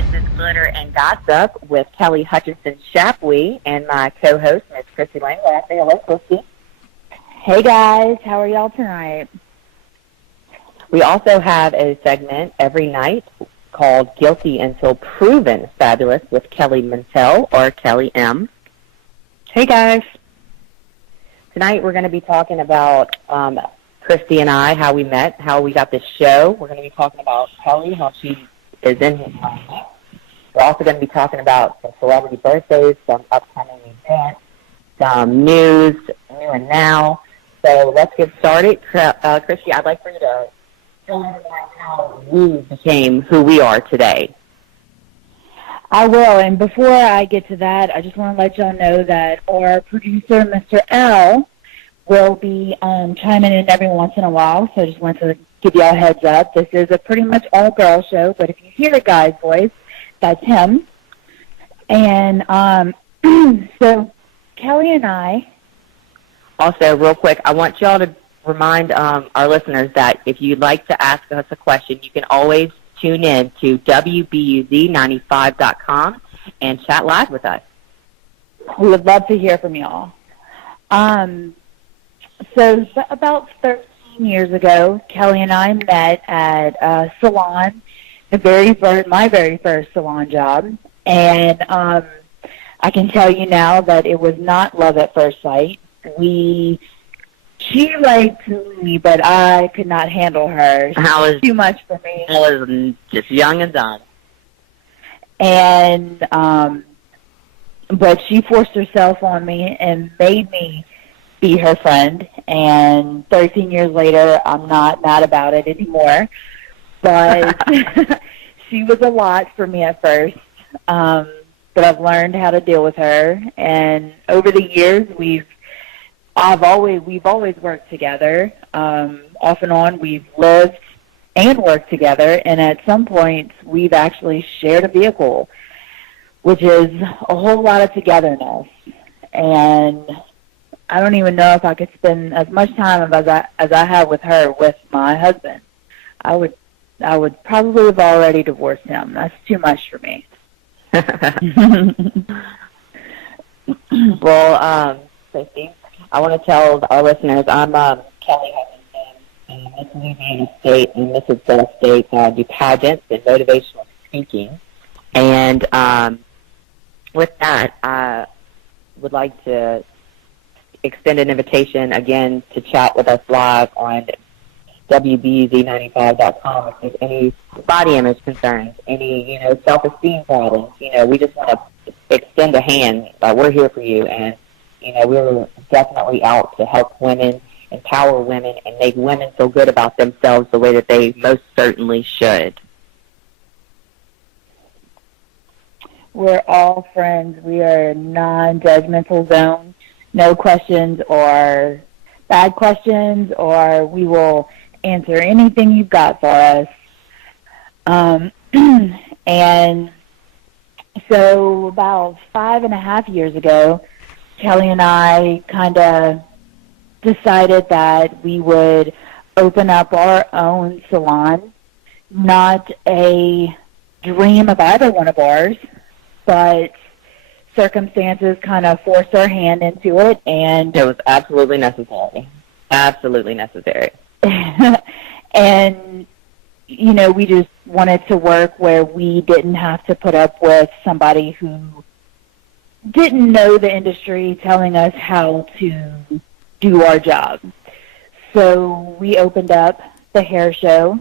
This is Glitter and Gossip with Kelly Hutchinson Shapley and my co-host, Miss Chrissy Langlass. Say hello, Chrissy. Hey, guys. How are y'all tonight? We also have a segment every night called Guilty Until Proven Fabulous with Kelly Mantell or Kelly M. Hey, guys. Tonight we're going to be talking about Christy and I, how we met, how we got this show. We're going to be talking about Kelly, how she is in his life. We're also going to be talking about some celebrity birthdays, some upcoming events, some news, new and now. So let's get started. Christy, I'd like for you to tell everyone how we became who we are today. I will, and before I get to that, I just want to let y'all know that our producer, Mr. L, will be chiming in every once in a while, so I just wanted to give y'all a heads up. This is a pretty much all-girl show, but if you hear a guy's voice, that's him. And so Kelly and I... Also, real quick, I want y'all to remind our listeners that if you'd like to ask us a question, you can always tune in to WBUZ95.com and chat live with us. We would love to hear from y'all. So about 13 years ago, Kelly and I met at a salon, my very first salon job, and I can tell you now that it was not love at first sight. She liked me, but I could not handle her. She was too much for me. I was just young and dumb. And but she forced herself on me and made me be her friend, and 13 years later, I'm not mad about it anymore. But she was a lot for me at first, but I've learned how to deal with her. And over the years, we've always worked together. Off and on, we've lived and worked together, and at some points, we've actually shared a vehicle, which is a whole lot of togetherness. And I don't even know if I could spend as much time as I have with her with my husband. I would probably have already divorced him. That's too much for me. Well, Christy, I want to tell our listeners I'm Kelly Hutchinson, Miss Louisiana State and Mississippi State. I do pageants and motivational speaking. And with that, I would like to extend an invitation again to chat with us live on WBZ95.com if there's any body image concerns, any, self-esteem problems. We just want to extend a hand. We're here for you, and, we're definitely out to help women, empower women, and make women feel good about themselves the way that they most certainly should. We're all friends. We are a non-judgmental zone. No questions or bad questions, or we will answer anything you've got for us. And so about 5.5 years ago, Kelly and I kind of decided that we would open up our own salon. Not a dream of either one of ours, but circumstances kind of forced our hand into it, and it was absolutely necessary. Absolutely necessary. And, we just wanted to work where we didn't have to put up with somebody who didn't know the industry telling us how to do our job. So we opened up the hair show,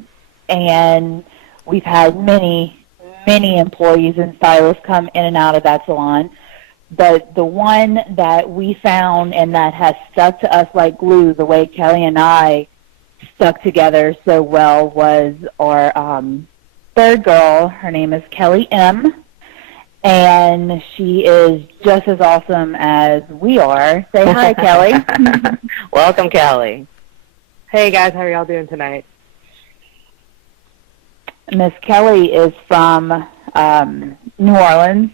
and we've had many employees and stylists come in and out of that salon. But the one that we found and that has stuck to us like glue, the way Kelly and I stuck together so well, was our third girl. Her name is Kelly M., and she is just as awesome as we are. Say hi, Kelly. Welcome, Kelly. Hey, guys. How are y'all doing tonight? Miss Kelly is from New Orleans,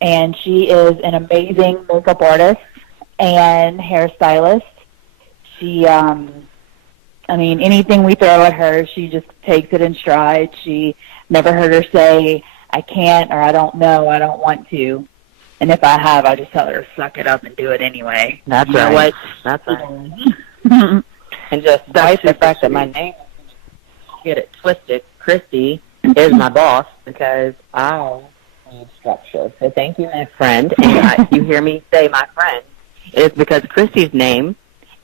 and she is an amazing makeup artist and hairstylist. She, anything we throw at her, she just takes it in stride. She never heard her say, I can't or I don't know, I don't want to. And if I have, I just tell her to suck it up and do it anyway. That's You know right. what? That's right. And just despite the fact that my name, get it twisted, Christy is my boss because I need structure. So thank you, my friend. And you hear me say my friend. It's because Christy's name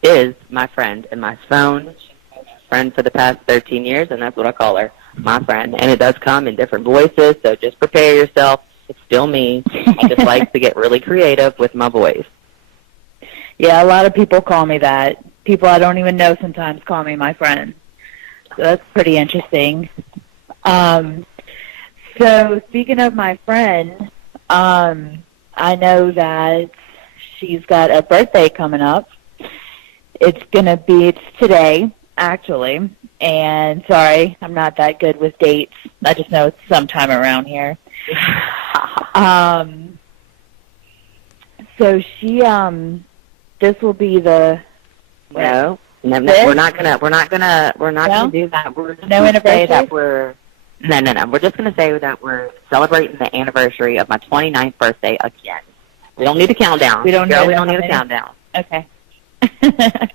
is my friend in my phone. She's been my friend for the past 13 years, and that's what I call her, my friend. And it does come in different voices, so just prepare yourself. It's still me. I just like to get really creative with my voice. Yeah, a lot of people call me that. People I don't even know sometimes call me my friend. So that's pretty interesting. So speaking of my friend, I know that she's got a birthday coming up. It's today, actually. And sorry, I'm not that good with dates. I just know it's sometime around here. So she, this will be the, No, we're not gonna do that. We're just No gonna anniversary? say that we're no. We're just gonna say that we're celebrating the anniversary of my 29th birthday again. We don't need a countdown. We don't Girl, need we a don't need a countdown. countdown. Okay.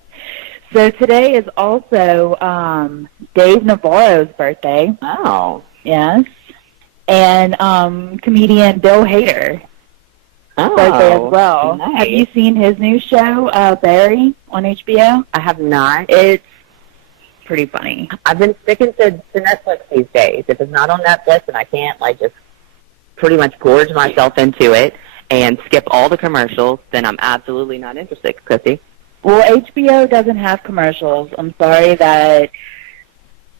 So today is also Dave Navarro's birthday. Oh. Yes. And comedian Bill Hader. Oh. Birthday as well. Nice. Have you seen his new show, Barry, on HBO? I have not. It's pretty funny. I've been sticking to Netflix these days. If it's not on Netflix and I can't just pretty much gorge myself into it and skip all the commercials, then I'm absolutely not interested, Chrissy. Well, HBO doesn't have commercials. I'm sorry that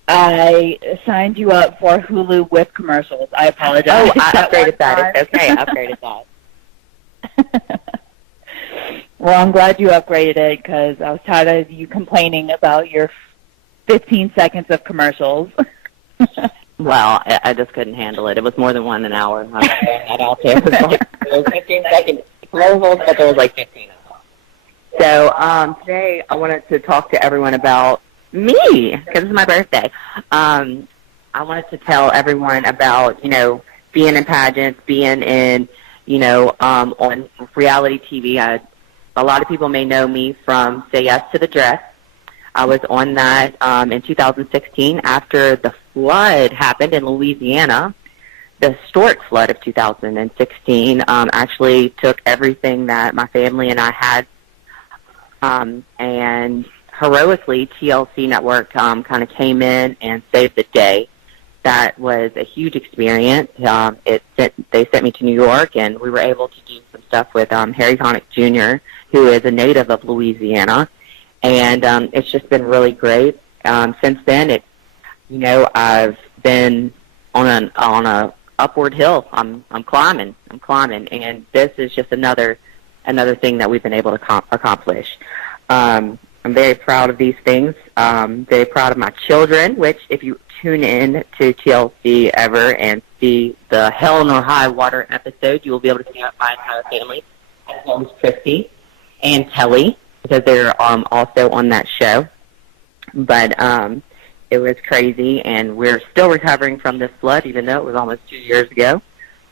I signed you up for Hulu with commercials. I apologize. Oh, I upgraded that. It's okay, I upgraded that. Well, I'm glad you upgraded it because I was tired of you complaining about your 15 seconds of commercials. Well, I just couldn't handle it. It was more than an hour. I was saying that out there. It was 15 seconds commercials, but there was 15 of them. So today I wanted to talk to everyone about me because it's my birthday. I wanted to tell everyone about, being in pageants, being in, on reality TV. A lot of people may know me from Say Yes to the Dress. I was on that in 2016 after the flood happened in Louisiana. The historic flood of 2016 actually took everything that my family and I had, and heroically TLC Network kind of came in and saved the day. That was a huge experience. They sent me to New York, and we were able to do some stuff with Harry Connick Jr., who is a native of Louisiana, and it's just been really great. Since then, I've been on a upward hill. I'm climbing, and this is just another thing that we've been able to accomplish. I'm very proud of these things. Very proud of my children, which if you tune in to TLC ever and see the Hell Nor High Water episode, you will be able to see my entire family, as well as Christy and Kelly, because they're also on that show. But it was crazy, and we're still recovering from this flood, even though it was almost 2 years ago.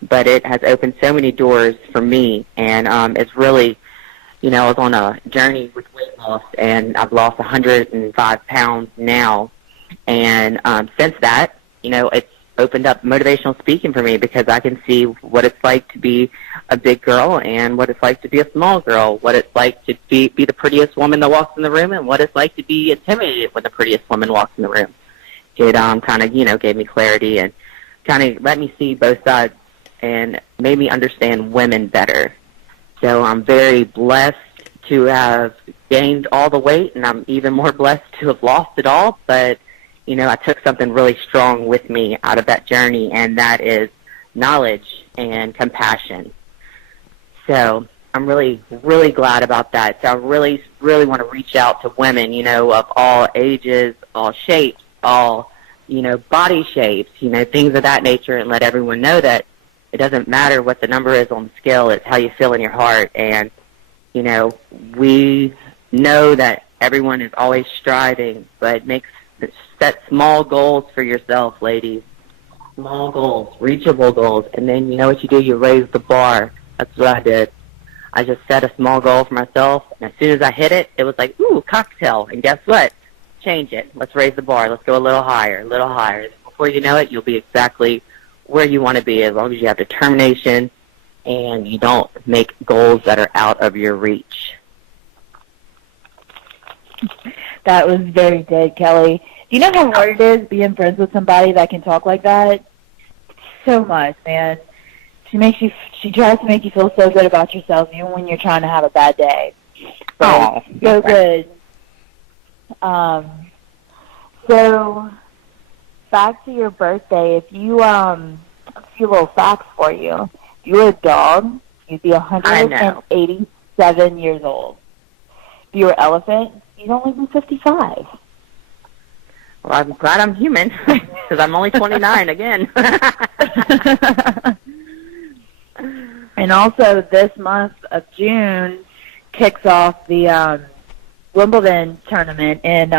But it has opened so many doors for me, and it's really, I was on a journey with weight loss, and I've lost 105 pounds now. And since that, it's opened up motivational speaking for me because I can see what it's like to be a big girl and what it's like to be a small girl, what it's like to be the prettiest woman that walks in the room, and what it's like to be intimidated when the prettiest woman walks in the room. It kind of, gave me clarity and kind of let me see both sides and made me understand women better. So I'm very blessed to have gained all the weight, and I'm even more blessed to have lost it all, but I took something really strong with me out of that journey, and that is knowledge and compassion. So I'm really, really glad about that. So I really, really want to reach out to women, of all ages, all shapes, all, body shapes, things of that nature, and let everyone know that it doesn't matter what the number is on the scale. It's how you feel in your heart. And, we know that everyone is always striving, but set small goals for yourself, ladies. small goals, reachable goals, and then you know what you do? You raise the bar. That's what I did. I just set a small goal for myself, and as soon as I hit it, it was like, ooh, cocktail. And guess what? Change it. Let's raise the bar. Let's go a little higher, a little higher. Before you know it, you'll be exactly where you want to be as long as you have determination and you don't make goals that are out of your reach. That was very good, Kelly. Do you know how hard it is being friends with somebody that can talk like that? So much, man. She tries to make you feel so good about yourself even when you're trying to have a bad day. Oh, so good. So back to your birthday, if you a few little facts for you. If you were a dog, you'd be 187 years old. If you were an elephant, you'd only be 55. Well, I'm glad I'm human because I'm only 29 again. And also this month of June kicks off the Wimbledon tournament in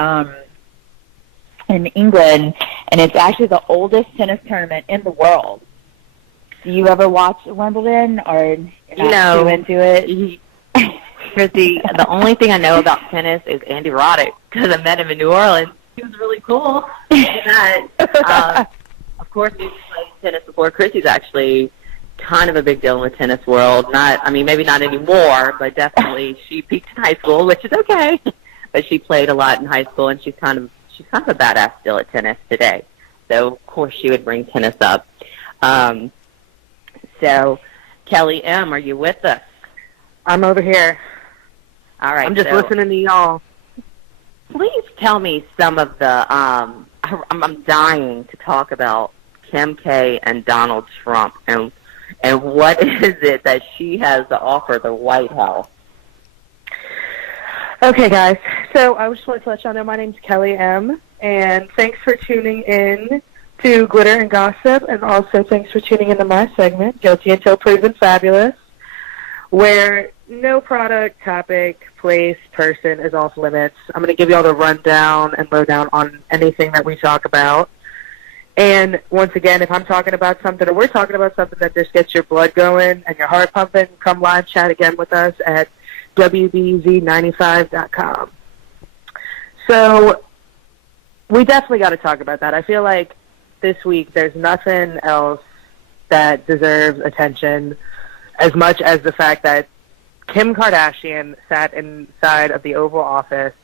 England, and it's actually the oldest tennis tournament in the world. Do you ever watch Wimbledon, or you're not too into it? Chrissy, the only thing I know about tennis is Andy Roddick because I met him in New Orleans. He was really cool. Of course, we've played tennis before. Chrissy's actually kind of a big deal in the tennis world. Maybe not anymore, but definitely she peaked in high school, which is okay. But she played a lot in high school, and she's kind of a badass still at tennis today. So of course she would bring tennis up. So Kelly M., are you with us? I'm over here. All right. I'm just listening to y'all. Please tell me some of the. I'm dying to talk about Kim K. and Donald Trump, and what is it that she has to offer the White House? Okay, guys. So I just wanted to let y'all know my name's Kelly M., and thanks for tuning in to Glitter and Gossip, and also thanks for tuning into my segment, Guilty Until Proven Fabulous, where no product, topic, place, person is off limits. I'm going to give you all the rundown and lowdown on anything that we talk about. And once again, if I'm talking about something or we're talking about something that just gets your blood going and your heart pumping, come live chat again with us at WBZ95.com. So we definitely got to talk about that. I feel like this week there's nothing else that deserves attention as much as the fact that Kim Kardashian sat inside of the Oval Office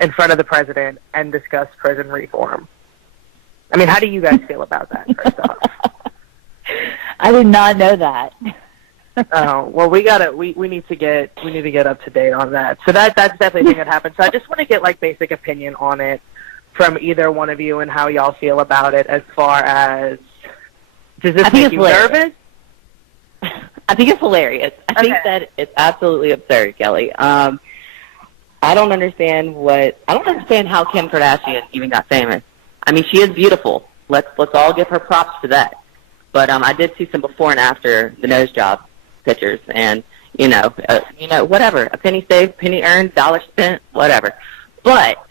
in front of the president and discussed prison reform. I mean, how do you guys feel about that, first off? I did not know that. Oh, well, we need to get up to date on that. So that's definitely a thing that happened. So I just want to get basic opinion on it from either one of you and how y'all feel about it as far as, does this make you nervous? I think it's hilarious. I think that it's absolutely absurd, Kelly. I don't understand how Kim Kardashian even got famous. I mean, she is beautiful. Let's all give her props for that. But I did see some before and after the nose job pictures, and whatever. A penny saved, penny earned, dollar spent, whatever. But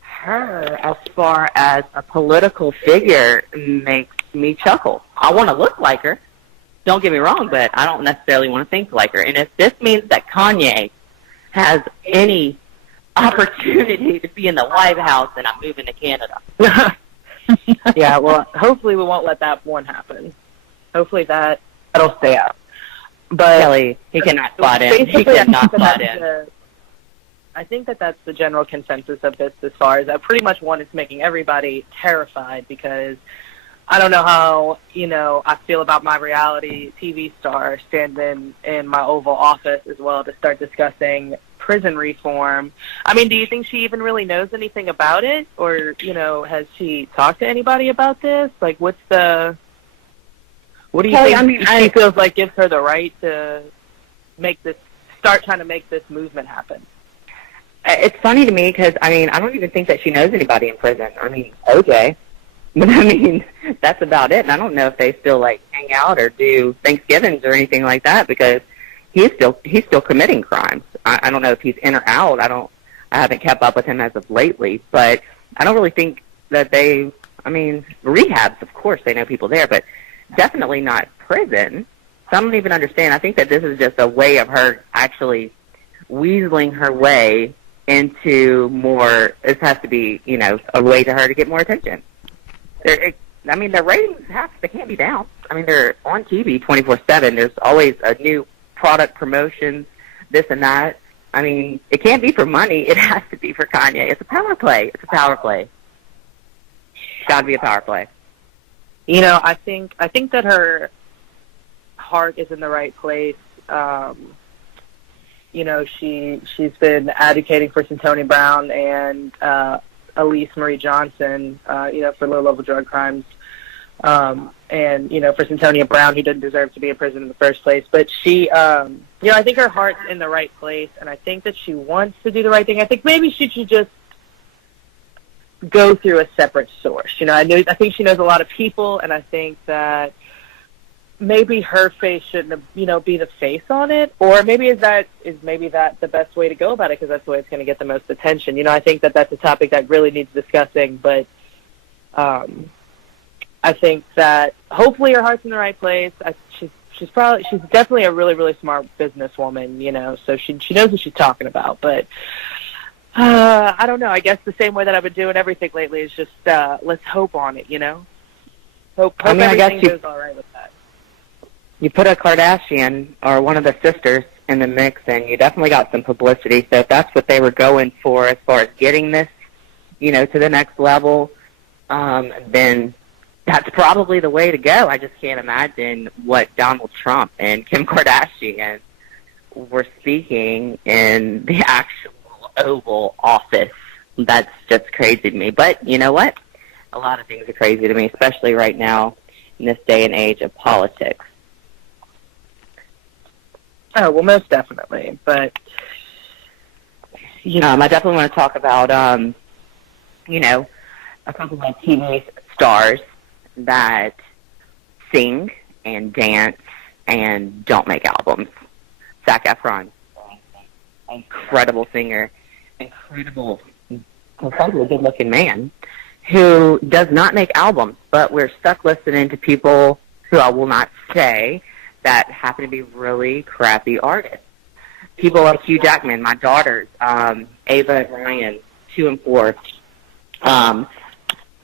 her, as far as a political figure, makes me chuckle. I want to look like her. Don't get me wrong, but I don't necessarily want to think like her. And if this means that Kanye has any opportunity to be in the White House, then I'm moving to Canada. Yeah, well, hopefully we won't let that one happen. Hopefully that'll stay out. But Kelly, he cannot slot in. He cannot slot in. I think that's the general consensus of this as far as that pretty much one is making everybody terrified because I don't know how, I feel about my reality TV star standing in my Oval Office as well to start discussing prison reform. I mean, do you think she even really knows anything about it? Or, has she talked to anybody about this? What do you think she feels like gives her the right to start trying to make this movement happen? It's funny to me because, I don't even think that she knows anybody in prison. OJ. But that's about it. And I don't know if they still hang out or do Thanksgivings or anything like that because he's still committing crimes. I don't know if he's in or out. I haven't kept up with him as of lately, but I don't really think that they I mean, rehabs, of course, they know people there, but definitely not prison. So I don't even understand. I think that this is just a way of her actually weaseling her way into more. This has to be, a way to her to get more attention. Their ratings they can't be down. I mean, they're on TV 24/7. There's always a new product promotions, this and that. I mean, it can't be for money. It has to be for Kanye. It's a power play. It's got to be a power play. I think that her heart is in the right place. She's been advocating for Cyntoia Brown and Elise Marie Johnson, for low-level drug crimes. For Cyntoia Brown, who didn't deserve to be in prison in the first place. But she, I think her heart's in the right place, and I think that she wants to do the right thing. I think maybe she should just go through a separate source. I think she knows a lot of people, and I think that maybe her face shouldn't, be the face on it, or maybe is that the best way to go about it, because that's the way it's going to get the most attention. I think that that's a topic that really needs discussing, but I think that hopefully her heart's in the right place. She's definitely a really, really smart businesswoman, so she knows what she's talking about, but I don't know. I guess the same way that I've been doing everything lately is just let's hope on it, Hope everything goes all right with that. You put a Kardashian or one of the sisters in the mix, and you definitely got some publicity. So if that's what they were going for as far as getting this, to the next level, then that's probably the way to go. I just can't imagine what Donald Trump and Kim Kardashian were speaking in the actual Oval Office. That's just crazy to me. But you know what? A lot of things are crazy to me, especially right now in this day and age of politics. Oh, well, most definitely. But, I definitely want to talk about, a couple of TV stars that sing and dance and don't make albums. Zac Efron, incredible singer, incredibly good-looking man who does not make albums, but we're stuck listening to people who I will not say that happen to be really crappy artists. People like Hugh Jackman, my daughters, Ava and Ryan, 2 and 4.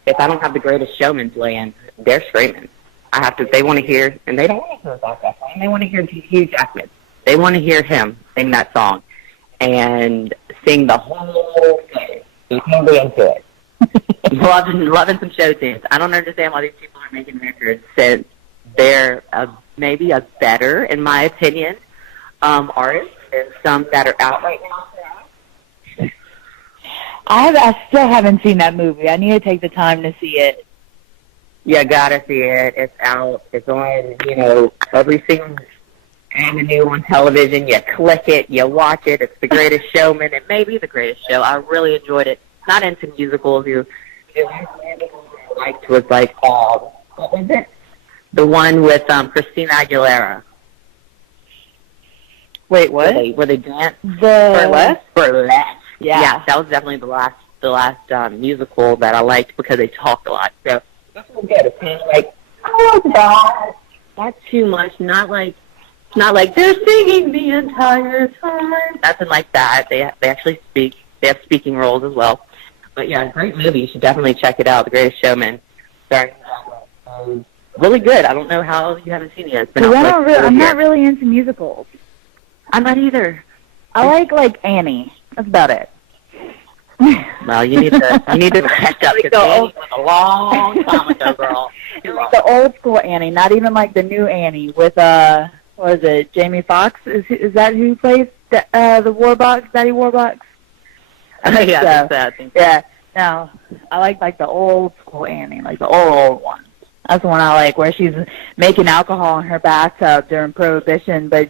If I don't have The Greatest Showman playing, they're screaming. They want to hear, and they don't want to hear Zac Efron, they want to hear Hugh Jackman. They want to hear him sing that song and sing the whole thing. He's totally into it. loving some show tunes. I don't understand why these people are making records since they're maybe a better, in my opinion, artist than some that are out right now. I still haven't seen that movie. I need to take the time to see it. You gotta see it. It's out. It's on, every single avenue on television. You click it, you watch it. It's The Greatest Showman. It may be the greatest show. I really enjoyed it. Not into musicals. You liked was like, what was it? The one with Christina Aguilera. Wait, what? Where they dance? Burlesque? Burlesque. Yeah, that was definitely the last musical that I liked because they talked a lot. So that's what good. It's kind of like, God, that's too much. Not like they're singing the entire time. Nothing like that. They actually speak. They have speaking roles as well. But yeah, great movie. You should definitely check it out. The Greatest Showman. Really good. I don't know how you haven't seen it yet. It's been I'm not really into musicals. I'm not either. I like Annie. That's about it. Well, you need to catch up because Annie was a long time ago, girl. Like the old school Annie, not even like the new Annie with what is it? Jamie Foxx? Is that who plays the Warbucks? Daddy Warbucks? Yeah, I think. Yeah. No, I like the old school Annie, like the old one. That's the one I like, where she's making alcohol in her bathtub during Prohibition, but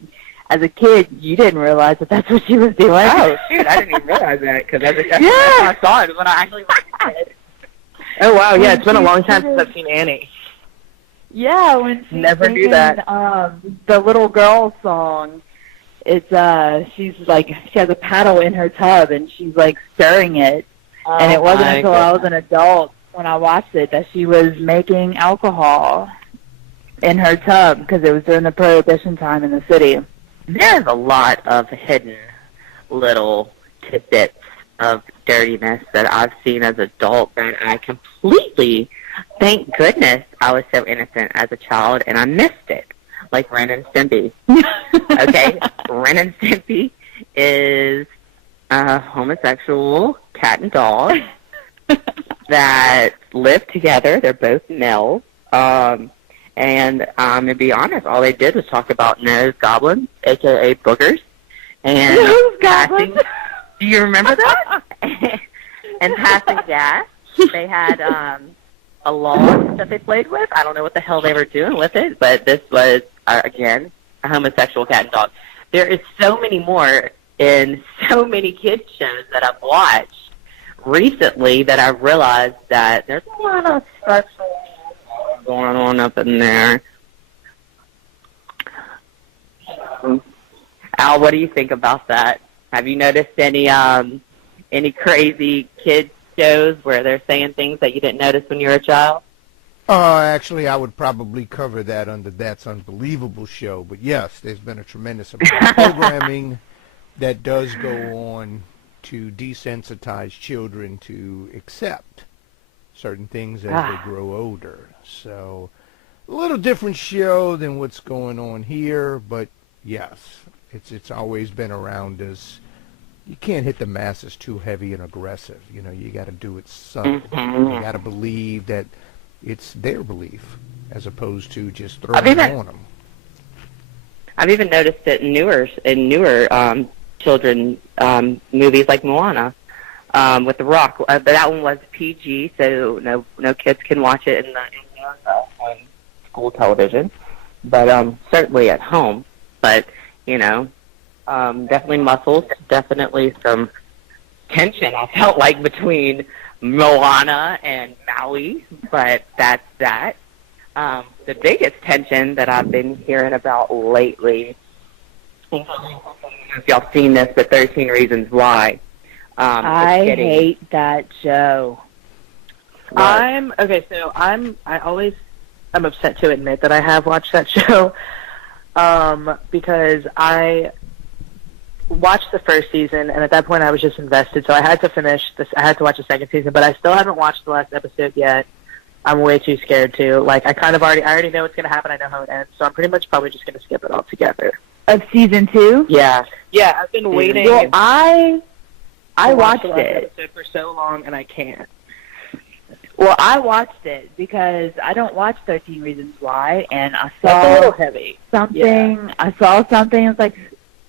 as a kid, you didn't realize that that's what she was doing. Oh, shoot, I didn't even realize that, because as a kid, I saw it when I actually watched it. Oh, wow, yeah, it's been a long time since I've seen Annie. Yeah, when she's Never knew that. The little girl song, it's, she's like, she has a paddle in her tub, and she's like stirring it. And it wasn't until I was an adult when I watched it that she was making alcohol in her tub because it was during the Prohibition time in the city. There's a lot of hidden little tidbits of dirtiness that I've seen as an adult that I completely, thank goodness I was so innocent as a child and I missed it. Like Ren and Stimpy. Okay? Ren and Stimpy is a homosexual cat and dog that live together. They're both males. And to be honest, all they did was talk about nose goblins, a.k.a. boogers. And Nose passing, goblins? do you remember that? And passing gas. They had a log that they played with. I don't know what the hell they were doing with it, but this was, again, a homosexual cat and dog. There is so many more in so many kids shows that I've watched recently that I've realized that there's a lot of sexual going on up in there. Al, what do you think about that? Have you noticed any crazy kids shows where they're saying things that you didn't notice when you were a child? Actually, I would probably cover that under That's Unbelievable show. But yes, there's been a tremendous amount of programming that does go on to desensitize children to accept certain things as they grow older. So a little different show than what's going on here, but yes, it's always been around us. You can't hit the masses too heavy and aggressive. You know, you got to do it subtle. Mm-hmm. You got to believe that it's their belief as opposed to just throwing it on them. I've even noticed it in newer children movies like Moana with The Rock. But that one was PG, so no kids can watch it on school television. But certainly at home. But definitely muscles, definitely some tension I felt like between Moana and Maui, but that's that. The biggest tension that I've been hearing about lately, I don't know if y'all seen this, but 13 Reasons Why. I hate that show. I'm upset to admit that I have watched that show because I watched the first season, and at that point I was just invested, so I had to finish this. I had to watch the second season, but I still haven't watched the last episode yet. I'm way too scared to. Like, I already know what's going to happen. I know how it ends, so I'm pretty much probably just going to skip it altogether. Of season 2? Yeah, I've been waiting. Well, I watched the last it episode for so long, and I can't. Well, I watched it because I don't watch 13 Reasons Why, and I That's a saw little heavy. something. Yeah. I saw something. I was like,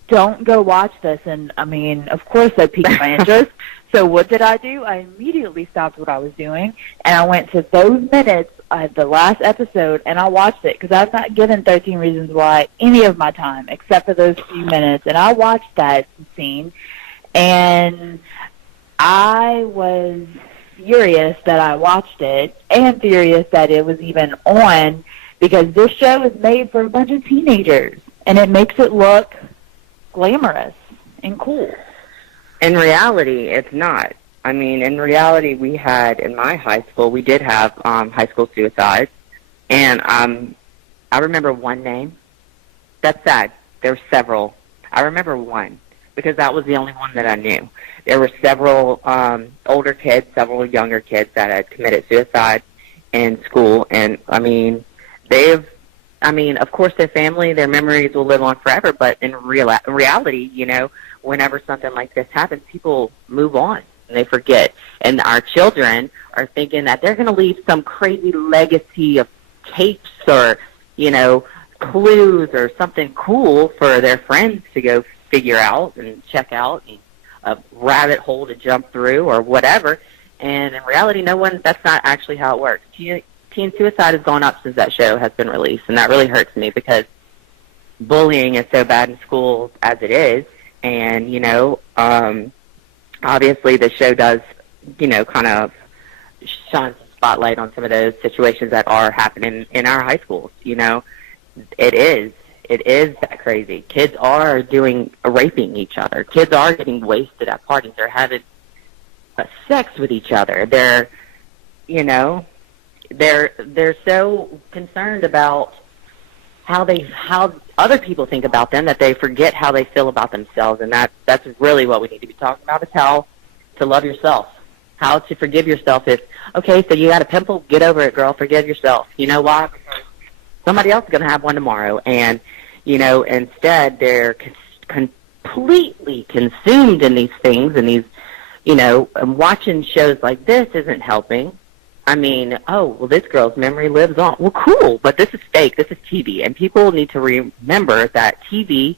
don't go watch this. And, I mean, of course that piqued my interest. So what did I do? I immediately stopped what I was doing, and I went to those minutes of the last episode, and I watched it because I've not given 13 Reasons Why any of my time except for those few minutes. And I watched that scene, and I was furious that I watched it and furious that it was even on because this show is made for a bunch of teenagers, and it makes it look glamorous and cool. In reality, it's not. I mean, in reality, we had, in my high school, we did have high school suicides. And I remember one name. That's sad. There were several. I remember one because that was the only one that I knew. There were several older kids, several younger kids that had committed suicide in school. And, I mean, of course, their family, their memories will live on forever. But in reality, whenever something like this happens, people move on and they forget. And our children are thinking that they're going to leave some crazy legacy of tapes or, clues or something cool for their friends to go figure out and check out and a rabbit hole to jump through or whatever. And in reality, that's not actually how it works. Teen suicide has gone up since that show has been released, and that really hurts me because bullying is so bad in schools as it is. And, obviously the show does, kind of shine some spotlight on some of those situations that are happening in our high schools. It is that crazy. Kids are raping each other. Kids are getting wasted at parties. They're having sex with each other. They're, you know, they're so concerned about how other people think about them that they forget how they feel about themselves, and that's really what we need to be talking about, is how to love yourself, how to forgive yourself. Okay, so you got a pimple, get over it, girl, forgive yourself. You know why? Because somebody else is going to have one tomorrow, and, you know, instead they're completely consumed in these things, and these, you know, and watching shows like this isn't helping. I mean, oh, well, this girl's memory lives on. Well, cool, but this is fake. This is TV, and people need to remember that TV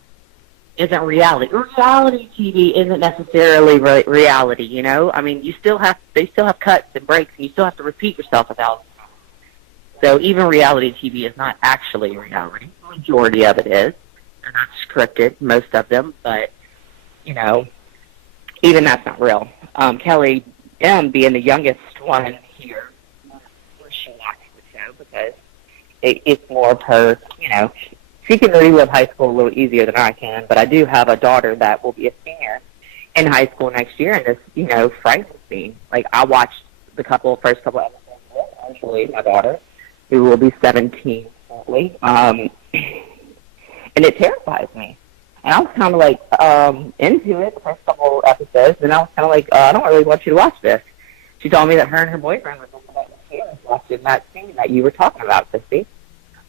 isn't reality. Reality TV isn't necessarily reality, you know? I mean, they still have cuts and breaks, and you still have to repeat yourself 1,000 times. So even reality TV is not actually reality. The majority of it is. They're not scripted, most of them, but, you know, even that's not real. Kelly M, being the youngest one here, she watches the show because it's more of her, you know, she can relive high school a little easier than I can, but I do have a daughter that will be a senior in high school next year, and this, you know, frightens me. Like, I watched the first couple episodes with Angela, my daughter, who will be 17 shortly, and it terrifies me. And I was kind of like into it the first couple episodes, and I was kind of like, I don't really want you to watch this. She told me that her and her boyfriend were watching that scene that you were talking about, Christy.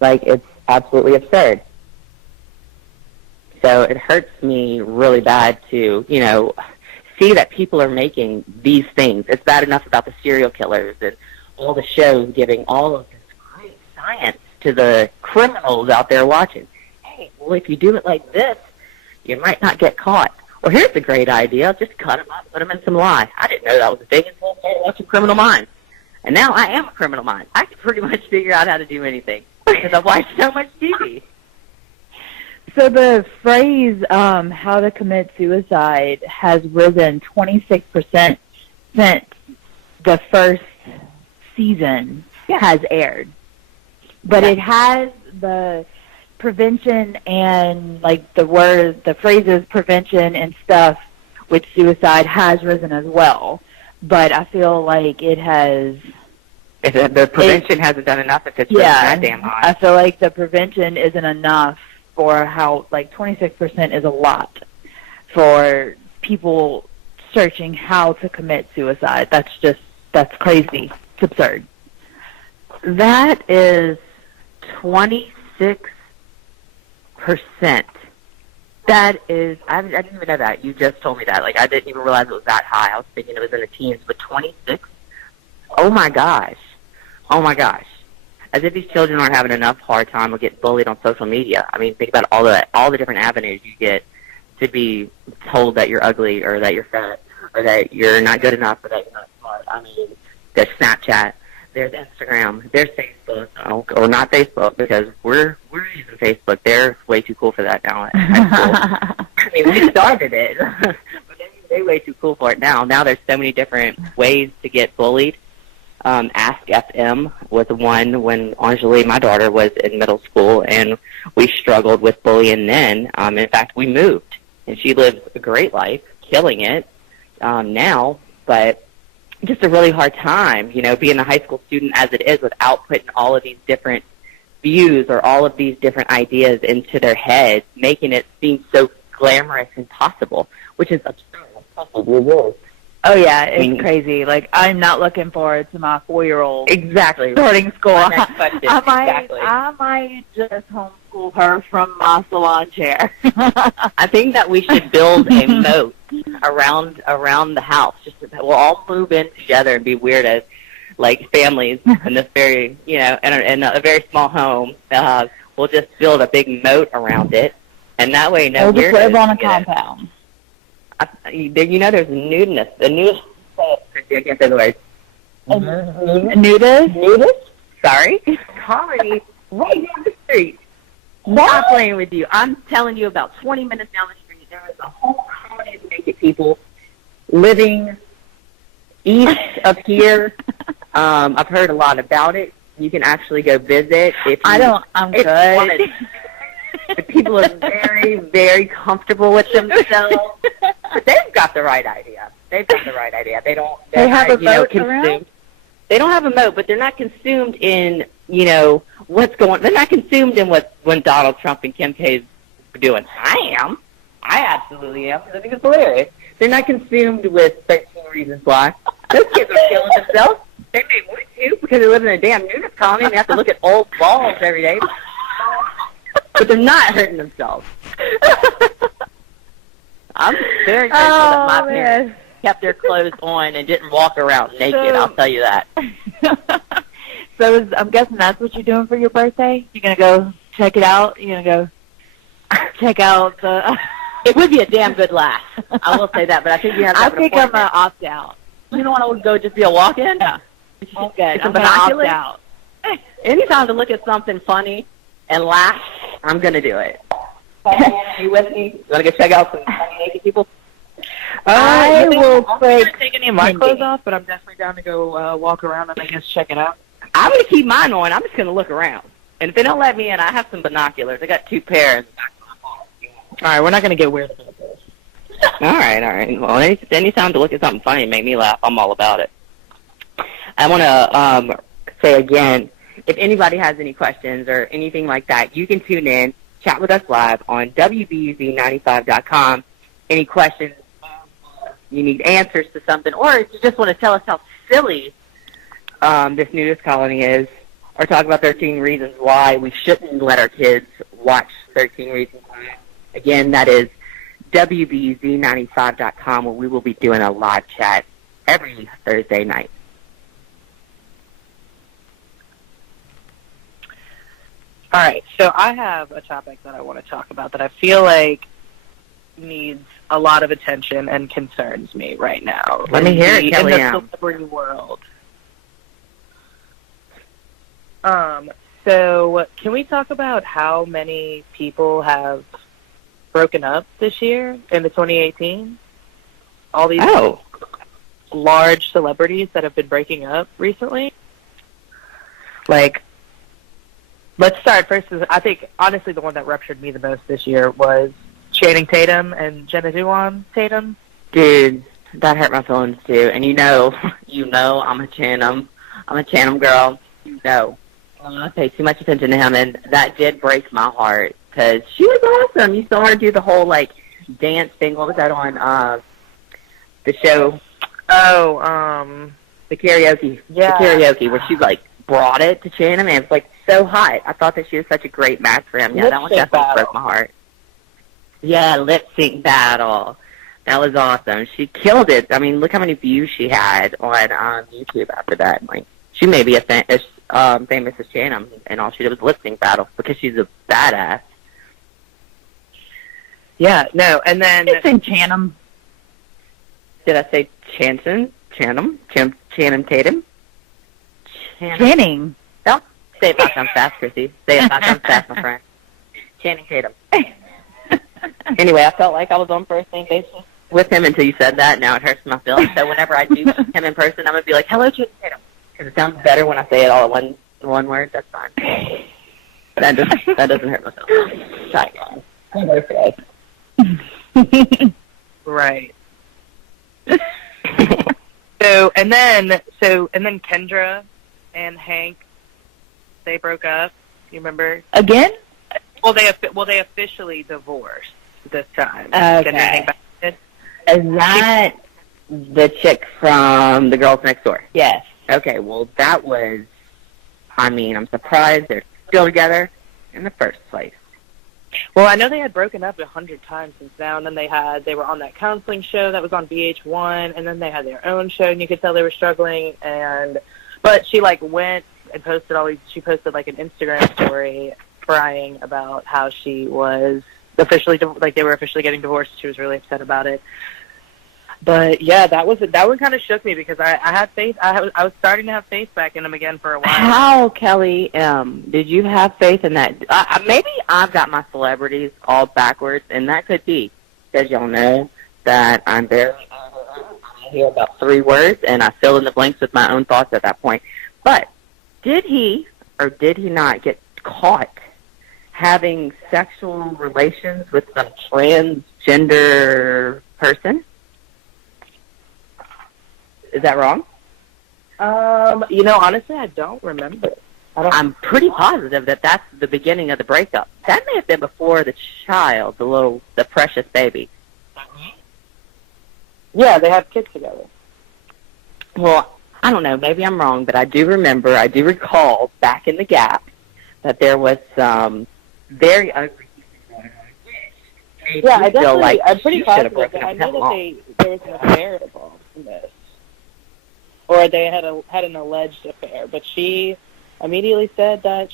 Like, it's absolutely absurd. So it hurts me really bad to, you know, see that people are making these things. It's bad enough about the serial killers and all the shows giving all of this great science to the criminals out there watching. Hey, well, if you do it like this, you might not get caught. Well, here's a great idea. Just cut them up, put them in some lye. I didn't know that was a thing until I started watching Criminal Minds. And now I am a criminal mind. I can pretty much figure out how to do anything because I've watched so much TV. So the phrase how to commit suicide has risen 26% since the first season has aired. But it has the prevention and, like, the phrases prevention and stuff with suicide has risen as well. But I feel like it has... The prevention hasn't done enough if it's really that damn high. I feel like the prevention isn't enough for how, like, 26% is a lot for people searching how to commit suicide. That's crazy. It's absurd. That is 26%. That is, I didn't even know that. You just told me that. Like, I didn't even realize it was that high. I was thinking it was in the teens, but 26? Oh my gosh. Oh my gosh. As if these children aren't having enough hard time with getting bullied on social media. I mean, think about all the different avenues you get to be told that you're ugly or that you're fat or that you're not good enough or that you're not smart. I mean, there's Snapchat, there's Instagram, there's Facebook, or not Facebook because we're using Facebook. They're way too cool for that now at high school. I mean, we started it, but they're way too cool for it now. Now there's so many different ways to get bullied. Ask FM was one when Anjali, my daughter, was in middle school, and we struggled with bullying then. In fact, we moved, and she lives a great life, killing it now, but just a really hard time, you know, being a high school student as it is without putting all of these different views or all of these different ideas into their heads, making it seem so glamorous and possible, which is absurd. Oh, yeah, it's crazy. Like, I'm not looking forward to my 4-year-old exactly starting school. I might just homeschool her from my salon chair. I think that we should build a moat around the house. We'll all move in together and be weird as, like, families in this very, you know, in a very small home. We'll just build a big moat around it, and that way no weirdos. We'll just live on a compound. You know, there's nudist. The nudist. I can't say the word. Nudist? Nudist? Sorry. Colony right down the street. I'm not playing with you. I'm telling you, about 20 minutes down the street, there is a whole colony of naked people living east of here. I've heard a lot about it. You can actually go visit. I'm good. The people are very, very comfortable with themselves. But they've got the right idea. They don't. They have a boat consumed. around? They don't have a moat, but they're not consumed in, you know, what's going. They're not consumed in when Donald Trump and Kim K's doing. I am. I absolutely am. I think it's hilarious. They're not consumed with 13 Reasons Why. Those kids are killing themselves. They may want to because they live in a damn nudist colony and they have to look at old walls every day. But they're not hurting themselves. I'm very grateful that my parents kept their clothes on and didn't walk around naked, I'll tell you that. So I'm guessing that's what you're doing for your birthday? You're going to go check it out? You're going to go check out the... It would be a damn good laugh. I will say that, but I think you have to I have an think I'm appointment. going to opt out. You don't want to go just be a walk-in? No. I'm good. It's a I'm going to opt binoculars? out. Anytime to look at something funny and laugh, I'm going to do it. Are you with me? You want to go check out some funny naked people? I will I'm not break going to take any of my Cindy. clothes off, but I'm definitely down to go walk around and I guess check it out. I'm going to keep mine on. I'm just going to look around. And if they don't let me in, I have some binoculars. I got 2 pairs. All right, we're not going to get weird about this. All right. Well, anytime to look at something funny and make me laugh, I'm all about it. I want to say again, if anybody has any questions or anything like that, you can tune in, chat with us live on WBUZ95.com. Any questions, you need answers to something, or if you just want to tell us how silly this nudist colony is, or talk about 13 reasons why we shouldn't let our kids watch 13 Reasons Why. Again, that is WBZ95.com, where we will be doing a live chat every Thursday night. All right, so I have a topic that I want to talk about that I feel like needs a lot of attention and concerns me right now. Let me hear it, In the Kellyanne. celebrity world. So can we talk about how many people have broken up this year in the 2018? All these large celebrities that have been breaking up recently. Like, let's start first. I think, honestly, the one that ruptured me the most this year was Channing Tatum and Jenna Dewan Tatum. Dude, that hurt my feelings too. And you know, I'm a Channing girl. You know, I pay too much attention to him, and that did break my heart because she was awesome. You saw her do the whole like dance thing. What was that on the show? Oh, the karaoke. Yeah. The karaoke where she like brought it to Channing, and it was like so hot. I thought that she was such a great match for him. Yeah, that one Lip sync definitely battle. broke my heart. Yeah, lip sync battle. That was awesome. She killed it. I mean, look how many views she had on YouTube after that. Like, she may be as famous as Channing, and all she did was lip sync battle because she's a badass. Yeah, no, and then It's in Channing. Did I say Channing Tatum? Channing. Don't say it 5 times fast, Chrissy. Say it 5 times fast, my friend. Channing Tatum. Anyway, I felt like I was on first name basis with him until you said that. Now it hurts my feelings. So whenever I do him in person, I'm going to be like, hello, Channing Tatum. Because it sounds better when I say it all in one word. That's fine. That doesn't hurt my feelings. Sorry, guys. My birthday. right. So and then Kendra and Hank, they broke up. You remember? Again? Well, they officially divorced this time. Okay. Kendra and Hank back then. Is that the chick from The Girls Next Door? Yes. Okay, well, that was, I mean, I'm surprised they're still together in the first place. Well, I know they had broken up 100 times since now, and then they were on that counseling show that was on VH1, and then they had their own show, and you could tell they were struggling. But she like went and posted she posted like an Instagram story crying about how she was officially they were officially getting divorced. She was really upset about it. But yeah, that one kind of shook me because I had faith. I was starting to have faith back in him again for a while. How, Kelly, did you have faith in that? Maybe I've got my celebrities all backwards, and that could be because y'all know that I'm barely I hear about 3 words, and I fill in the blanks with my own thoughts at that point. But did he or did he not get caught having sexual relations with some transgender person? Is that wrong? Honestly, I don't remember. I'm pretty positive that that's the beginning of the breakup. That may have been before the child, the precious baby. Yeah, they have kids together. Well, I don't know. Maybe I'm wrong, but I do recall back in the Gap that there was some very ugly. Yeah, I'm pretty she should have positive. broken I up know that that long. there was an affair involved in this, or they had an alleged affair. But she immediately said that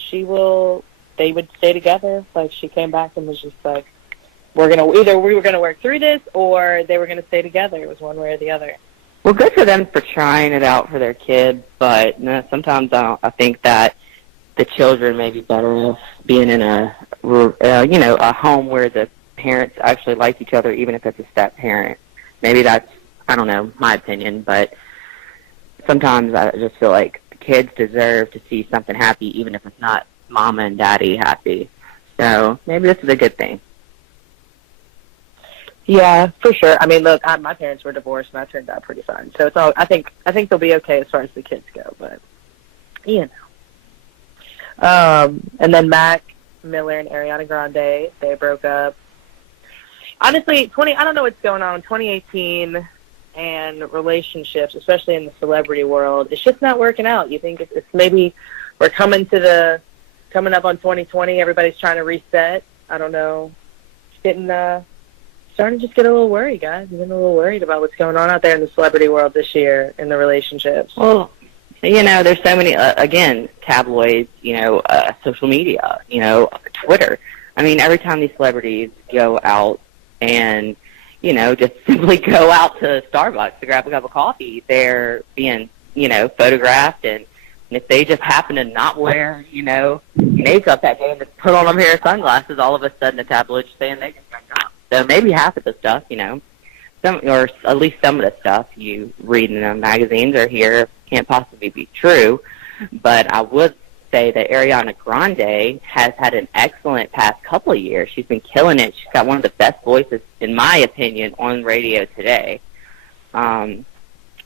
they would stay together. Like, she came back and was just like, we were gonna work through this, or they were gonna stay together. It was one way or the other. Well, good for them for trying it out for their kid, but sometimes I think that the children may be better off being in a home where the parents actually like each other, even if it's a step parent. Maybe that's, I don't know, my opinion, but sometimes I just feel like kids deserve to see something happy, even if it's not mama and daddy happy. So maybe this is a good thing. Yeah, for sure. I mean, look, my parents were divorced, and that turned out pretty fine. So it's all. I think they'll be okay as far as the kids go. But and then Mac Miller and Ariana Grande, they broke up. Honestly, I don't know what's going on. 2018 and relationships, especially in the celebrity world, it's just not working out. You think it's maybe we're coming up on 2020. Everybody's trying to reset. I don't know. Starting to just get a little worried, guys. I'm getting a little worried about what's going on out there in the celebrity world this year in the relationships. Well, there's so many, again, tabloids, social media, Twitter. I mean, every time these celebrities go out and, just simply go out to Starbucks to grab a cup of coffee, they're being, photographed. And if they just happen to not wear, makeup that day and just put on a pair of sunglasses, all of a sudden the tabloids saying they can break up. So maybe half of the stuff, or at least some of the stuff you read in the magazines or hear can't possibly be true. But I would say that Ariana Grande has had an excellent past couple of years. She's been killing it. She's got one of the best voices, in my opinion, on radio today. And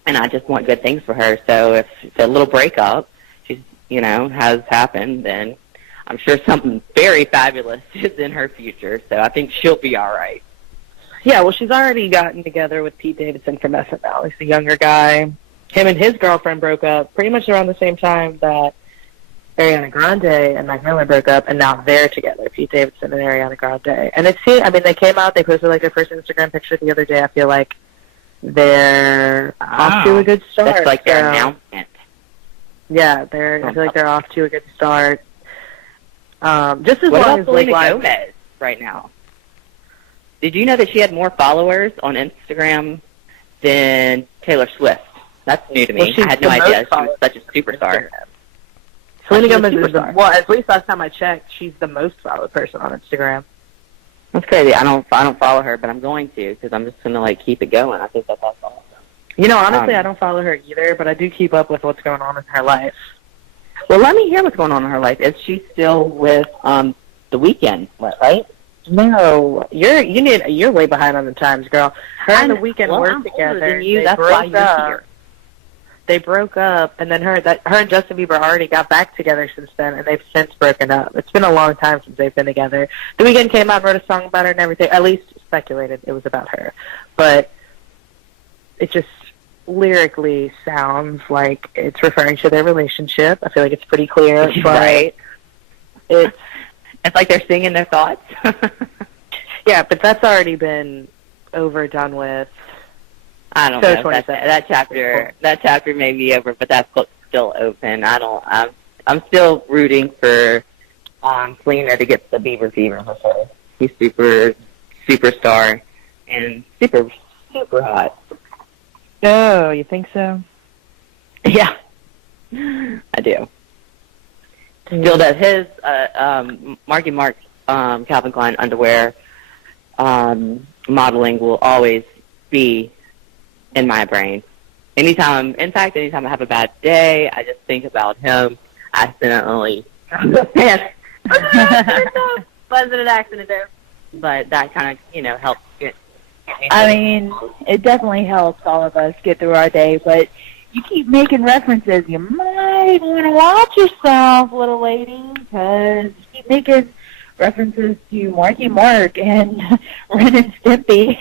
I just want good things for her. So if a little breakup, has happened, then I'm sure something very fabulous is in her future, so I think she'll be all right. Yeah, well, she's already gotten together with Pete Davidson from SNL. He's the younger guy. Him and his girlfriend broke up pretty much around the same time that Ariana Grande and Mac Miller broke up, and now they're together, Pete Davidson and Ariana Grande. And they came out, they posted their first Instagram picture the other day. I feel like they're off to a good start. That's like their announcement. Yeah, I feel like they're off to a good start. Just as what long about as Selena Gomez right now? Did you know that she had more followers on Instagram than Taylor Swift? That's new to me. Well, I had no idea she was such a superstar. Selena Gomez is at least last time I checked, she's the most followed person on Instagram. That's crazy. I don't follow her, but I'm going to because I'm just going to keep it going. I think that's awesome. Honestly, I don't follow her either, but I do keep up with what's going on in her life. Well, let me hear what's going on in her life. Is she still with The Weeknd? Right? No, you're way behind on the times, girl. Her and The Weeknd worked together. That's why you're here. They broke up, and then her and Justin Bieber already got back together since then, and they've since broken up. It's been a long time since they've been together. The Weeknd came out and wrote a song about her and everything. At least speculated it was about her, but it just lyrically sounds like it's referring to their relationship. I feel like it's pretty clear, but right. It's like they're singing their thoughts. Yeah, but that's already been overdone with. I don't know. That chapter may be over, but that's still open. I'm still rooting for Selena to get the Bieber fever for sure. He's superstar and super hot. Oh, you think so? Yeah, I do. Still does. His Marky Mark Calvin Klein underwear modeling will always be in my brain. Anytime I have a bad day, I just think about him accidentally. Wasn't an accident there. But that kind of, helps get I mean, it definitely helps all of us get through our day, but you keep making references. You might want to watch yourself, little lady, because you keep making references to Marky Mark and Ren and Stimpy.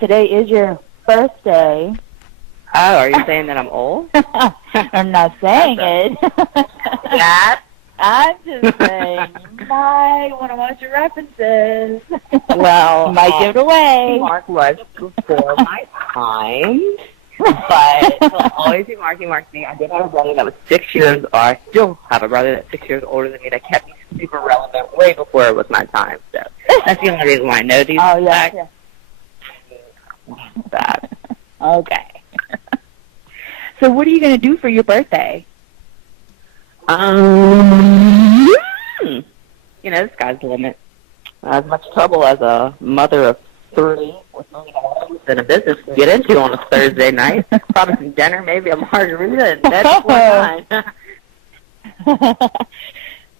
Today is your birthday. Oh, are you saying that I'm old? I'm not saying it. That? I'm just saying you might want to watch your references. Well, You might give it away. Mark was before my time, but he'll always be Marky Mark to me. I did have a brother that was 6 years, or I still have a brother that's 6 years older than me that kept me super relevant way before it was my time. So that's the only reason why I know these facts. That. Okay. So what are you going to do for your birthday? You know, the sky's the limit. As much trouble as a mother of 3 with than a business to get into on a Thursday night. Probably some dinner, maybe a margarita, and that's fine.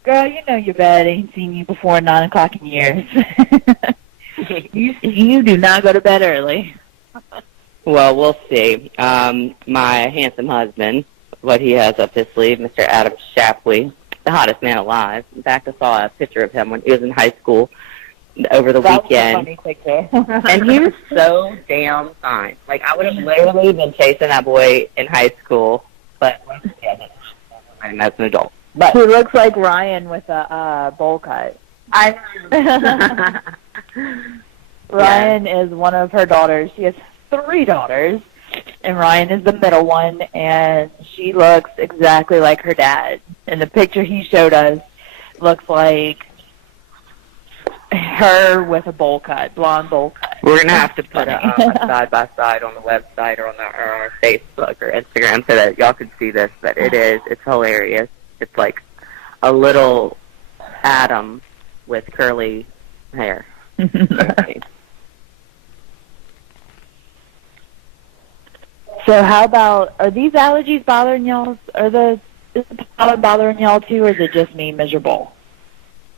Girl, you know your bed ain't seen you before 9 o'clock in years. You do not go to bed early. Well, we'll see. My handsome husband, what he has up his sleeve, Mr. Adam Shapley, the hottest man alive. In fact, I saw a picture of him when he was in high school over the weekend. Was a funny picture. And he was so damn fine. Like, I would have literally been chasing that boy in high school, but I met as an adult. But he looks like Ryan with a bowl cut. Ryan is one of her daughters. She has 3 daughters, and Ryan is the middle one, and she looks exactly like her dad. And the picture he showed us looks like her with a bowl cut, blonde bowl cut. We're going to have to put a side-by-side on the website or on our Facebook or Instagram so that y'all can see this, but it's hilarious. It's like a little Adam with curly hair. So how about, are these allergies bothering y'all? Is the pollen bothering y'all too, or is it just me miserable?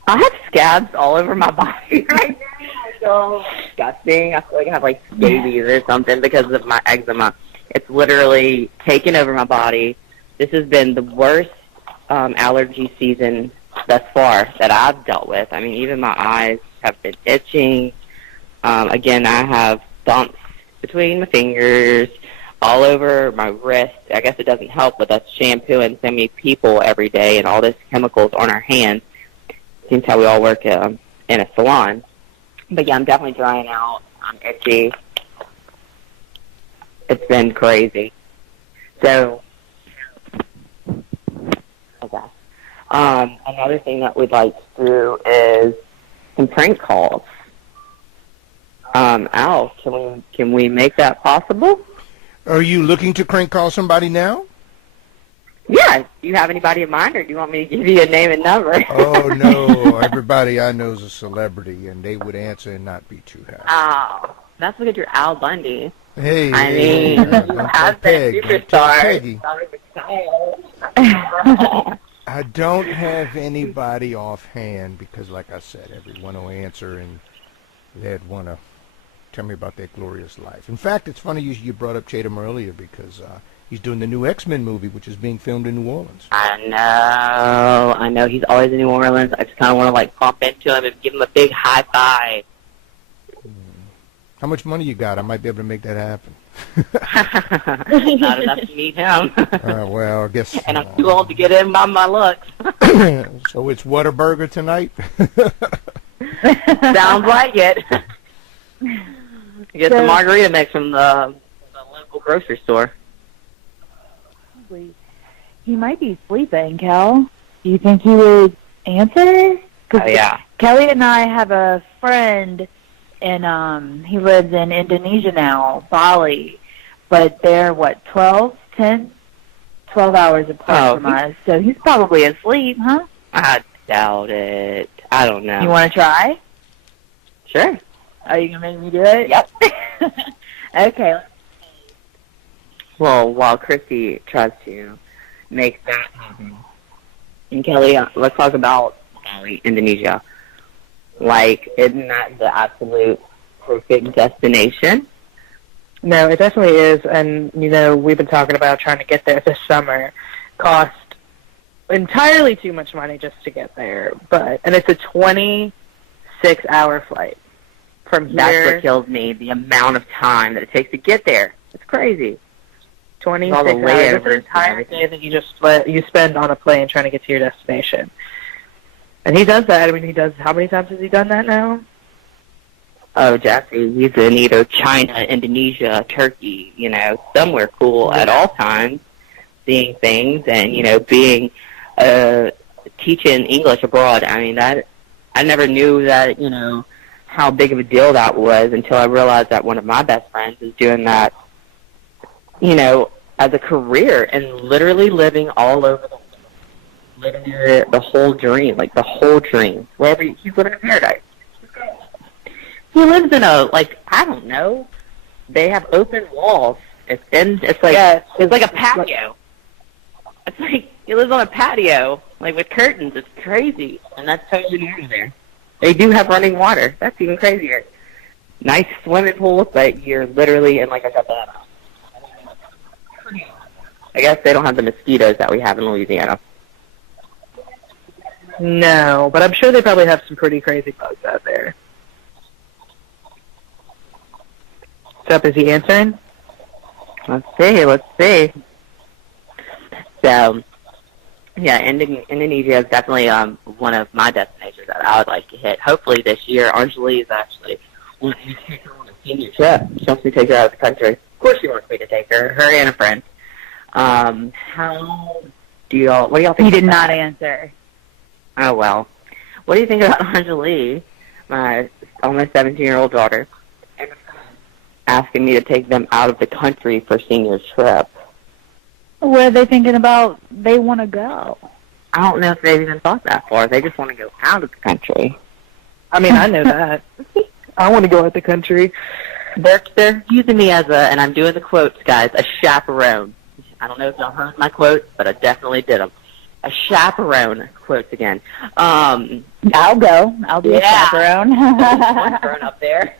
I have scabs all over my body right now. I feel disgusting. I feel like I have like scabies or something because of my eczema. It's literally taken over my body. This has been the worst allergy season thus far that I've dealt with. I mean, even my eyes have been itching. Again, I have bumps between my fingers, all over my wrist. I guess it doesn't help with us shampooing so many people every day and all this chemicals on our hands. Seems how we all work in a salon. But yeah, I'm definitely drying out. I'm itchy. It's been crazy. So, okay. Another thing that we'd like to do is some prank calls. Al, can we make that possible? Are you looking to crank call somebody now? Yeah. Do you have anybody in mind, or do you want me to give you a name and number? Oh, no. Everybody I know is a celebrity, and they would answer and not be too happy. Oh, that's because you're Al Bundy. Hey, I mean, you have been a superstar. I don't have anybody offhand because, like I said, everyone will answer, and they'd want to tell me about their glorious life. In fact, it's funny you brought up Chatham earlier because he's doing the new X-Men movie, which is being filmed in New Orleans. I know. He's always in New Orleans. I just kind of want to, like, bump into him and give him a big high five. How much money you got? I might be able to make that happen. Not enough to meet him. Well, I guess... And I'm too old to get in by my looks. So it's Whataburger tonight? Sounds like it. Get the margarita mix from the local grocery store. He might be sleeping, Kel. Do you think he would answer? Oh, yeah. Kelly and I have a friend, and he lives in Indonesia now, Bali. But they're, 12 hours apart from us. So he's probably asleep, huh? I doubt it. I don't know. You want to try? Sure. Are you going to make me do it? Yep. Okay. Well, while Christy tries to make that happen, and Kelly, let's talk about Bali, Indonesia. Like, isn't that the absolute perfect destination? No, it definitely is, and we've been talking about trying to get there this summer. Cost entirely too much money just to get there, and it's a 26-hour flight from here. That's what kills me, the amount of time that it takes to get there. It's crazy. 26 all the hours. It's an layovers and entire everything. day that you spend on a plane trying to get to your destination. And he does that. I mean, how many times has he done that now? Oh, Jeffrey, he's in either China, Indonesia, Turkey, somewhere cool at all times, seeing things and, being, teaching English abroad. I mean, I never knew that, how big of a deal that was until I realized that one of my best friends is doing that, as a career and literally living all over the world. Living the whole dream, wherever he's living in paradise. He lives in I don't know. They have open walls. It's like a patio. It's like he lives on a patio, with curtains. It's crazy, and that's totally normal there. They do have running water. That's even crazier. Nice swimming pool, but you're literally in a cabana. I guess they don't have the mosquitoes that we have in Louisiana. No, but I'm sure they probably have some pretty crazy bugs out there. What's up? Is he answering? Let's see. So, yeah, Indonesia is definitely one of my destinations that I would like to hit. Hopefully this year. Anjali is actually wanting to take her on a senior trip. She wants me to take her out of the country. Of course she wants me to take her and a friend. What do y'all think? He did about not that? answer. Oh, well. What do you think about Anjali, my almost 17-year-old daughter, asking me to take them out of the country for senior trip? Where are they thinking about they want to go? I don't know if they've even thought that far. They just want to go out of the country. I mean, I know that. I want to go out the country. They're using me as and I'm doing the quotes, guys, a chaperone. I don't know if y'all heard my quotes, but I definitely did them. A chaperone, quotes again. I'll go. I'll be a chaperone. One grown up there.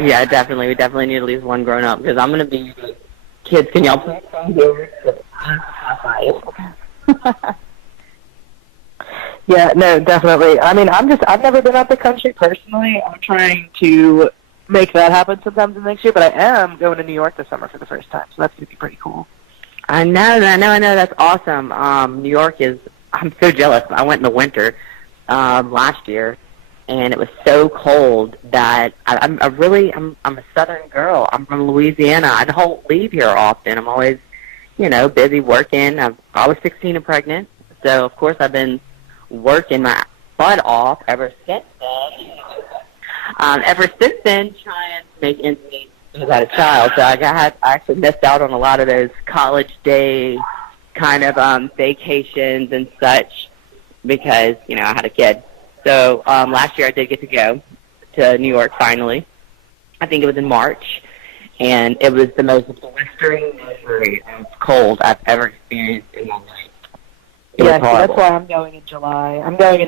Yeah, definitely. We definitely need at least one grown up because I'm going to be kids. Can y'all please come over? Yeah, no, definitely. I mean, I've never been out the country personally. I'm trying to make that happen sometime next year, but I am going to New York this summer for the first time, so that's going to be pretty cool. I know. That's awesome. New York I'm so jealous. I went in the winter last year, and it was so cold that I'm a Southern girl. I'm from Louisiana. I don't leave here often. I'm always, busy working. I was 16 and pregnant, so of course I've been working my butt off ever since then. Trying to make ends meet because I had a child. So I actually missed out on a lot of those college day kind of vacations and such because, I had a kid. So last year I did get to go to New York finally. I think it was in March. And it was the most blistering misery and cold I've ever experienced in my life. Yeah, so that's why I'm going in July. Because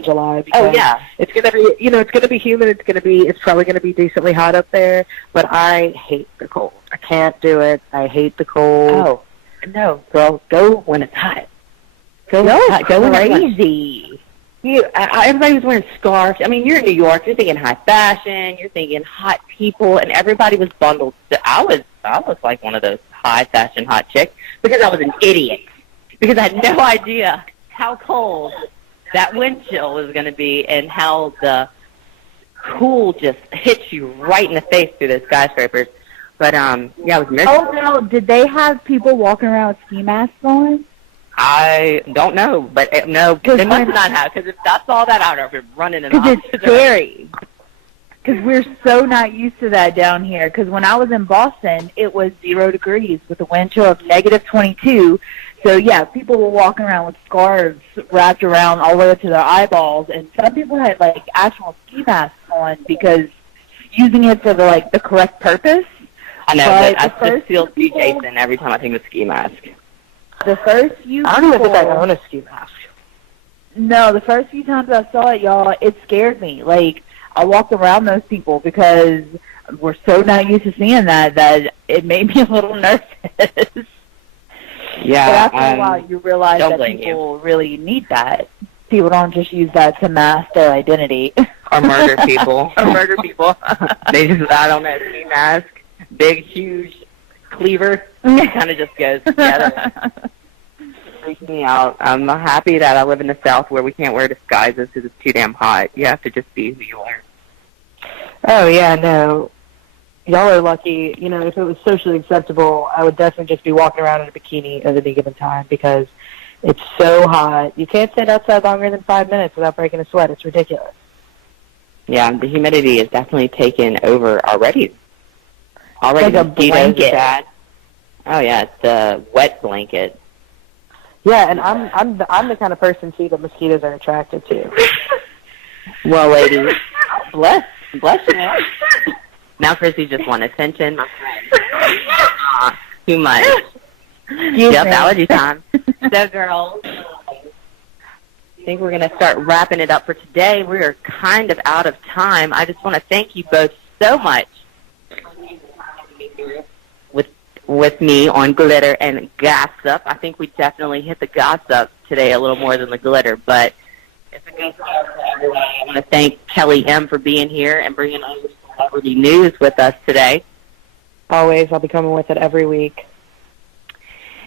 it's gonna be, it's gonna be humid. It's probably gonna be decently hot up there. But I hate the cold. I can't do it. I hate the cold. Oh no, girl, go when it's hot. Go crazy. Everybody was wearing scarves. I mean, you're in New York. You're thinking high fashion. You're thinking hot people, and everybody was bundled. I was like one of those high fashion hot chicks because I was an idiot. Because I had no idea how cold that wind chill was going to be and how the cool just hits you right in the face through those skyscrapers. But, it was miserable. Oh, no. Did they have people walking around with ski masks on? I don't know, but no, they must not have, because if I saw that, I would have been running in Because it's scary. Because we're so not used to that down here. Because when I was in Boston, it was 0 degrees with a wind chill of negative 22. So, yeah, people were walking around with scarves wrapped around all the way up to their eyeballs. And some people had, actual ski masks on because using it for, the correct purpose. I know, but I just feel see Jason every time I think of ski mask. The first few I don't even think I own a ski mask. No, the first few times I saw it, y'all, it scared me. I walked around those people because we're so not used to seeing that it made me a little nervous. Yeah. But after a while, you realize don't that blame people really need that. People don't just use that to mask their identity. Or murder people. Or murder people. They just, I don't know, ski mask, big, huge cleaver. It kind of just goes together. Freaks me out. I'm happy that I live in the South where we can't wear disguises because it's too damn hot. You have to just be who you are. Oh, yeah, no. Y'all are lucky. You know, if it was socially acceptable, I would definitely just be walking around in a bikini at any given time because it's so hot. You can't sit outside longer than 5 minutes without breaking a sweat. It's ridiculous. Yeah, the humidity is definitely taken over already. Like a mosquitoes blanket. are bad. Oh, yeah, it's a wet blanket. Yeah, and I'm the kind of person, too, that mosquitoes are attracted to. Well, ladies, bless you. Now Chrissy just wants attention, my friend. Too much. Yep, allergy time. So, girls, I think we're going to start wrapping it up for today. We are kind of out of time. I just want to thank you both so much with me on glitter and gossip. I think we definitely hit the gossip today a little more than the glitter, but it's a good start for everyone. I want to thank Kelly M. for being here and bringing us celebrity news with us today. Always. I'll be coming with it every week.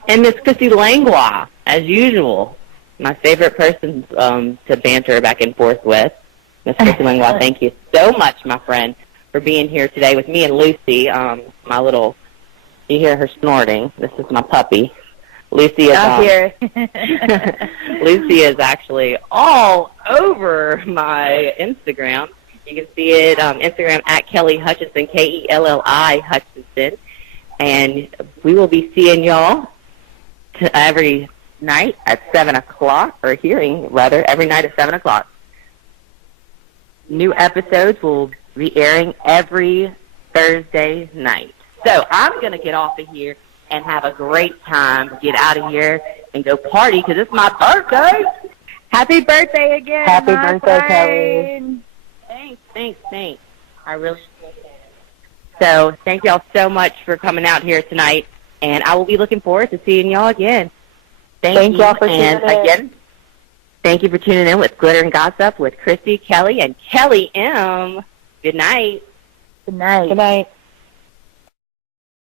And Miss Chrissy Langlois, as usual, my favorite person to banter back and forth with. Miss Chrissy Langlois, thank you so much, my friend, for being here today with me and Lucy, my little, you hear her snorting. This is my puppy. Lucy is Here. Lucy is actually all over my Instagram. You can see it Instagram at Kelly Hutchinson, Kelli Hutchinson. And we will be seeing y'all every night at 7 o'clock, or hearing, rather, every night at 7 o'clock. New episodes will be airing every Thursday night. So I'm going to get off of here and have a great time, get out of here, and go party because it's my birthday. Happy birthday again, Happy my birthday, friend. Thanks. I really appreciate it. So thank y'all so much for coming out here tonight, and I will be looking forward to seeing y'all again. Thank y'all for tuning and in. again, thank you for tuning in with Glitter and Gossip with Chrissy, Kelly, and Kelly M. Good night. Good night. Good night.